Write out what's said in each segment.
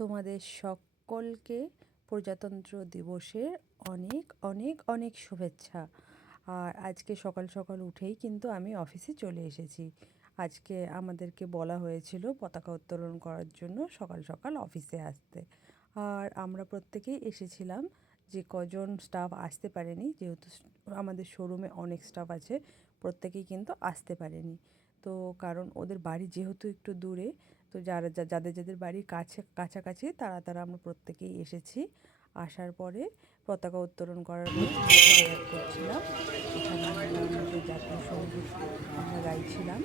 তোমাদের সকলকে প্রজাতন্ত্র দিবসের অনেক অনেক অনেক শুভেচ্ছা। আর আজকে সকাল সকাল উঠেই কিন্তু আমি অফিসে চলে এসেছি। আজকে আমাদেরকে বলা হয়েছিল পতাকা উত্তোলন করার জন্য সকাল সকাল অফিসে আসতে। আর আমরা প্রত্যেকেই এসেছিলাম। যে কজন স্টাফ আসতে পারেনি, যেহেতু আমাদের শোরুমে অনেক স্টাফ আছে, প্রত্যেকেই কিন্তু আসতে পারেনি। তো কারণ ওদের বাড়ি যেহেতু একটু দূরে, তো যাদের যাদের বাড়ির কাছাকাছি তারা আমরা প্রত্যেকেই এসেছি। আসার পরে পতাকা উত্তোলন করার পরে করছিলাম। এখানে আমরা আমাদের জাতীয় সঙ্গীত আমরা গাইছিলাম।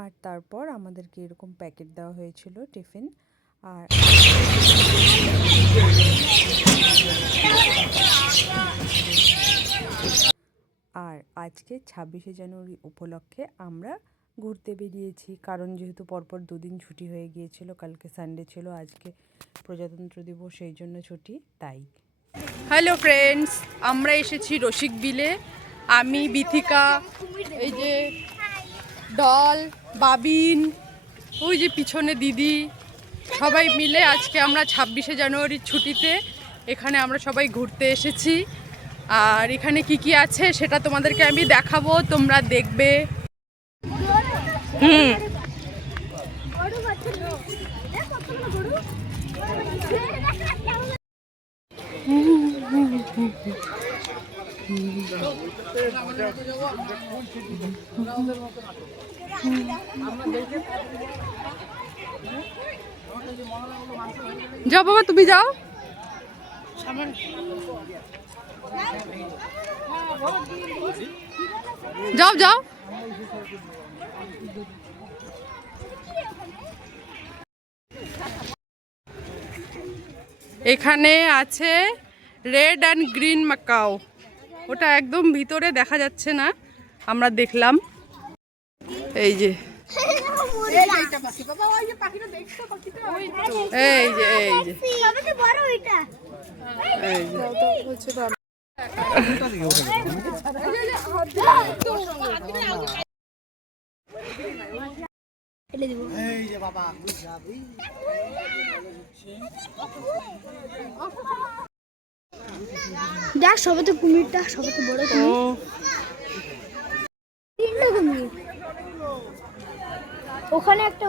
আর তারপর আমাদেরকে এরকম প্যাকেট দেওয়া হয়েছিল টিফিন। আর আজকে 26শে জানুয়ারি উপলক্ষে আমরা ঘুরতে বেরিয়েছি, কারণ যেহেতু পরপর দুদিন ছুটি হয়ে গিয়েছিল, কালকে সানডে ছিল, আজকে প্রজাতন্ত্র দিবস, সেই জন্য ছুটি, তাই। হ্যালো ফ্রেন্ডস, আমরা এসেছি রসিক বিলে। আমি বিথিকা, এই যে ডল, বাবিন, ওই যে পিছনে দিদি, সবাই মিলে আজকে আমরা 26শে জানুয়ারির ছুটিতে এখানে আমরা সবাই ঘুরতে এসেছি। আর এখানে কি কি আছে সেটা তোমাদেরকে আমি দেখাবো, তোমরা দেখবে। যাও বাবা, তুমি যাও, যাও যাও। এখানে আছে রেড অ্যান্ড গ্রিন মাকাও, ওটা একদম ভিতরে দেখা যাচ্ছে না, আমরা দেখলাম। এই যে এই যে এই যে দেখ সবাই কুমিরটা সবাই বড় কুমির, ওখানে একটা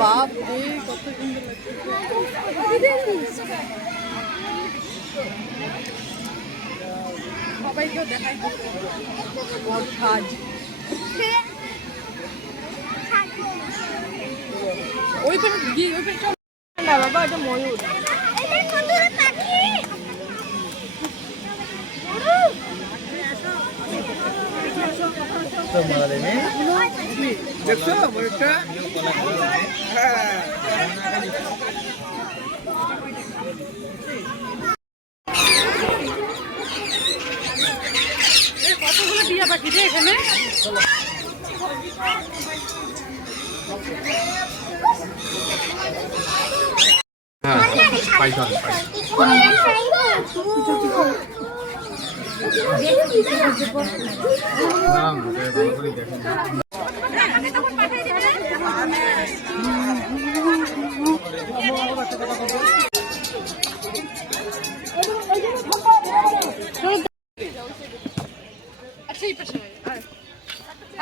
বাপ রে, কত সুন্দর লাগছে। সবাইকেও দেখাই সাজ। ওই পারে গিয়ে ওই পারে না বাবা, এটা ময়ূর। দেখছো ময়ূরটা? কতগুলো টিয়া পাখি রে এখানে।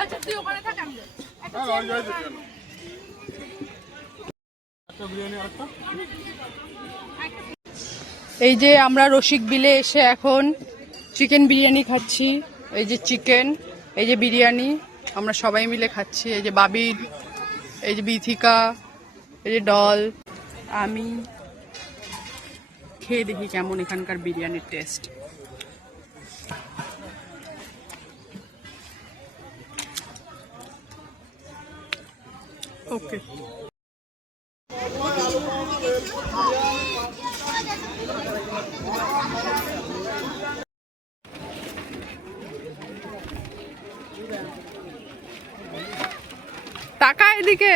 আচ্ছা তুই ওখানে থাক, আমি এই যে আমরা রসিক বিলে এসে এখন চিকেন বিরিয়ানি খাচ্ছি। এই যে চিকেন, এই যে বিরিয়ানি, আমরা সবাই মিলে খাচ্ছি। এই যে বাবির, এই যে বিথিকা, এই যে ডল। আমি খেয়ে দেখি কেমন এখানকার বিরিয়ানির টেস্ট। ওকে। টাকা এদিকে।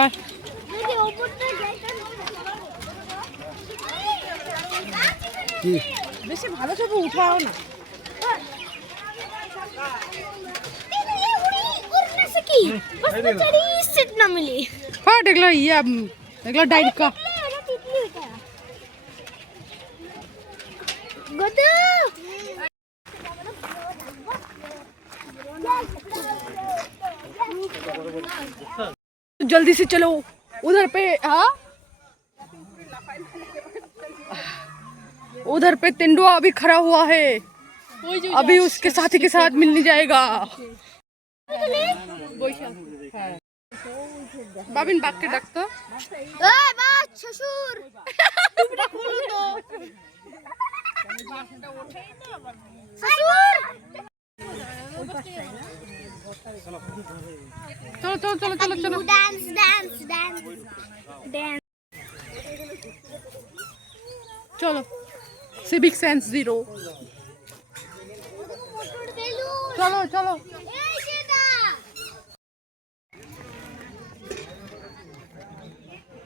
আয়। বেশি ভালো ছবি উঠাও না। হ্যাঁ দেখলো ইয়া দেখলো ডাইরিকা। जल्दी से चलो उधर पे। हाँ उधर पे तेंदुआ अभी खड़ा हुआ है, अभी उसके साथी के साथ मिलने जाएगा। बाबिन बाग के डाकतो শ্বশুর चलो चलो चलो चलो चलो ডান্স ডান্স ডান্স ডান্স चलो सिविक सेंस 0। चलो चलो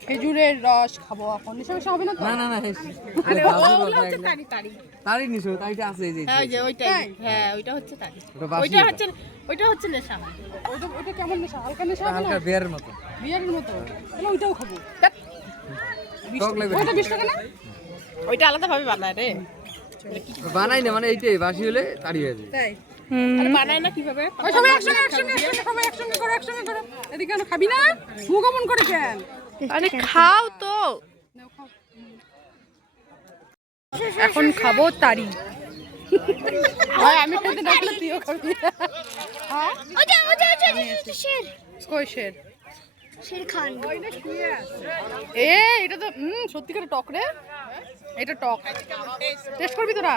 খেজুরের রস খাবো এখন। এসব এসব হবে না তো? না না না আরে ওগুলো হচ্ছে তারি তারি তারই নিছো তাইটা আছে এই যে হ্যাঁ ওই যে ওইটাই হ্যাঁ ওইটা হচ্ছে তারি ওইটা হচ্ছে নেশা ওইটা ওইটা কেমন নেশা? হালকা নেশা হবে না? হালকা বিয়ারের মতো বিয়ারের মতো? তাহলে ওইটাও খাবো। ধ্যাৎ। টক লাগবে ওইটা 20 টাকা না? ওইটা আলাদা ভাবে বানায় রে বানাই না মানে এইটাই বাসি হলে তাড়ি হয়ে যায় তাই আরে বানায় না কিভাবে ওই সবাই একসঙ্গে একসঙ্গে একসঙ্গে সবাই একসঙ্গে করো একসঙ্গে করো। এদিকে কেন খাবি না? মুখ অমন করে কেন? আরে খাও তো এখন খাবো তারি। হয় আমি খেতে ডাকলে তুইও খাবি। হ্যাঁ ওটা ওটা ওটা শের কই শের? শের খান এ এটা তো সত্যি করে টক রে। এটা টক, টেস্ট করবি তোরা?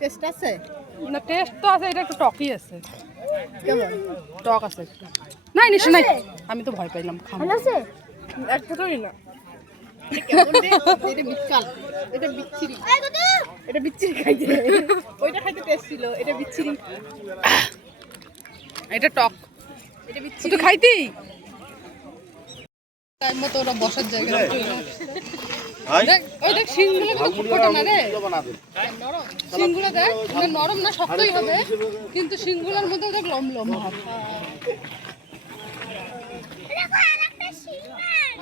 টেস্ট আছে না টেস্ট তো আছে, এটা একটু টকই আছে। কেমন টক আছে একটু? নাই নিশ্চয় নাই, আমি তো ভয় পাইলাম খাবো। আছে একদমই না কেমন রে এটা মিক্কাল এটা বিচ্ছিরি এই কত এটা বিচ্ছিরি খাইতে ওইটা খাইতে টেস্ট ছিল এটা বিচ্ছিরি এটা টক, এটা তুই তো খাইতি টাইম মতো ওরা বসার জায়গা দেখ। ওই দেখ শিংগুলো কিন্তু খুব কটা না রে, শিংগুলো দেখ মানে নরম না শক্তই হবে, কিন্তু শিংগুলোর মধ্যে দেখ লম লম ভাব।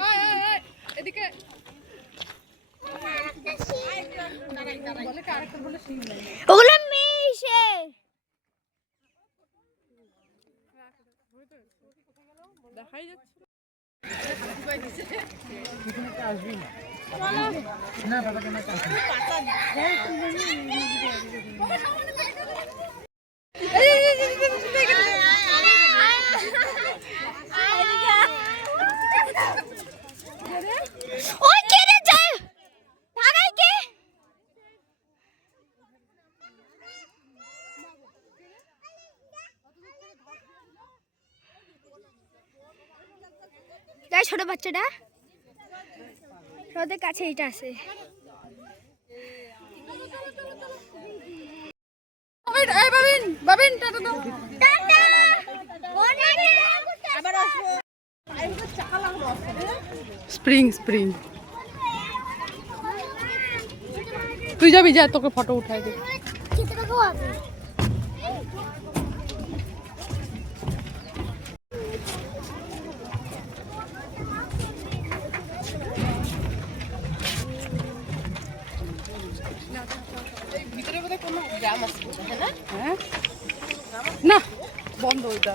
আয়, আয়, আয়, এদিকে বলে কি আরেকটা বলে শিং নাই। ওগুলো মিশে দেখাই যাচ্ছে ওই কে রে যায় ভাগাই কে যাই ছোট বাচ্চাটা ওদের কাছে এটা আছে এই বাবিন বাবিন টাটা দাও। আবার আসবো স্প্রিং স্প্রিং তুই যাবি, যা তোকে ফটো উঠাই দে। খেতে পাবো আপনি ভিতরে বোধহয় কোনো গ্রাম আছে হ্যাঁ না হ্যাঁ না বন্ধ ওইটা।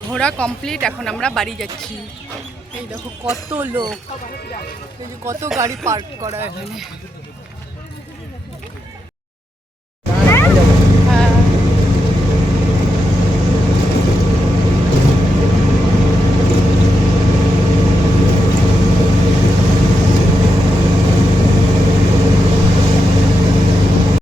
ঘোরা কমপ্লিট, এখন আমরা বাড়ি যাচ্ছি। এই দেখো কত লোক, এই যে কত গাড়ি পার্ক করা এখানে।